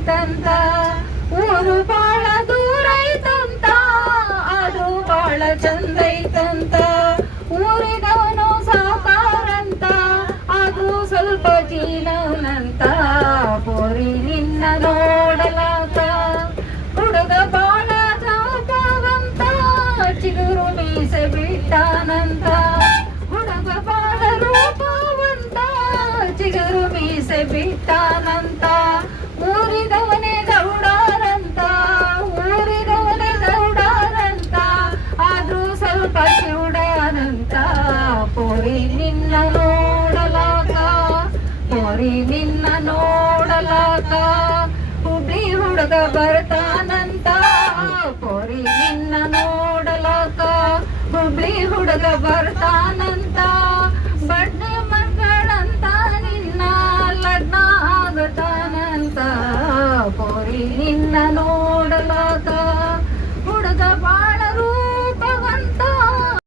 ಐತಂತ, ಊರು ಬಾಳ ದೂರ ಐತಂತ, ಅದು ಬಾಳ ಚಂದ ಐತಂತ. ಊರಿನವನು ಸಾಕಾರಂತ, ಅದು ಸ್ವಲ್ಪ ಜೀನವನಂತ. ಪೋರಿ ನಿನ್ನ ನೋಡಲಾಕ ಹುಡುಗ ಬಾಳ ಜಾಬವಂತ, ಚಿಗುರು ಮೀಸೆ ಬಿಟ್ಟಾನಂತ. ಹುಡುಗ ಬಾಳ ರೂಪವಂತ, ಚಿಗುರು ಮೀಸೆ ಬಿಟ್ಟಾನಂತ. ಊರಿದವನೇ ಗೌಡಾರಂತ, ಊರಿದವನೇ ಗೌಡಾರಂತ, ಆದ್ರೂ ಸ್ವಲ್ಪ ಕಿವುಡಾನಂತ. ಪೋರಿ ನಿನ್ನ ನೋಡಲಾಕ, ಪೋರಿ ನಿನ್ನ ನೋಡಲಾಕ ಹುಬ್ಳಿ ಹುಡುಗ ಬರ್ತಾನಂತ. ಪೋರಿ ನಿನ್ನ ನೋಡಲಾಕ ಹುಬ್ಳಿ ಹುಡುಗ ಬರ್ತಾನಂತ. ಬಡ್ಡೆ ಮಕ್ಕಳಂತ ನಿನ್ನ ಲಗ್ನ ಆಗತಾನಂತ. ಪೋರಿ ನಿನ್ನ ನೋಡಲಾಕ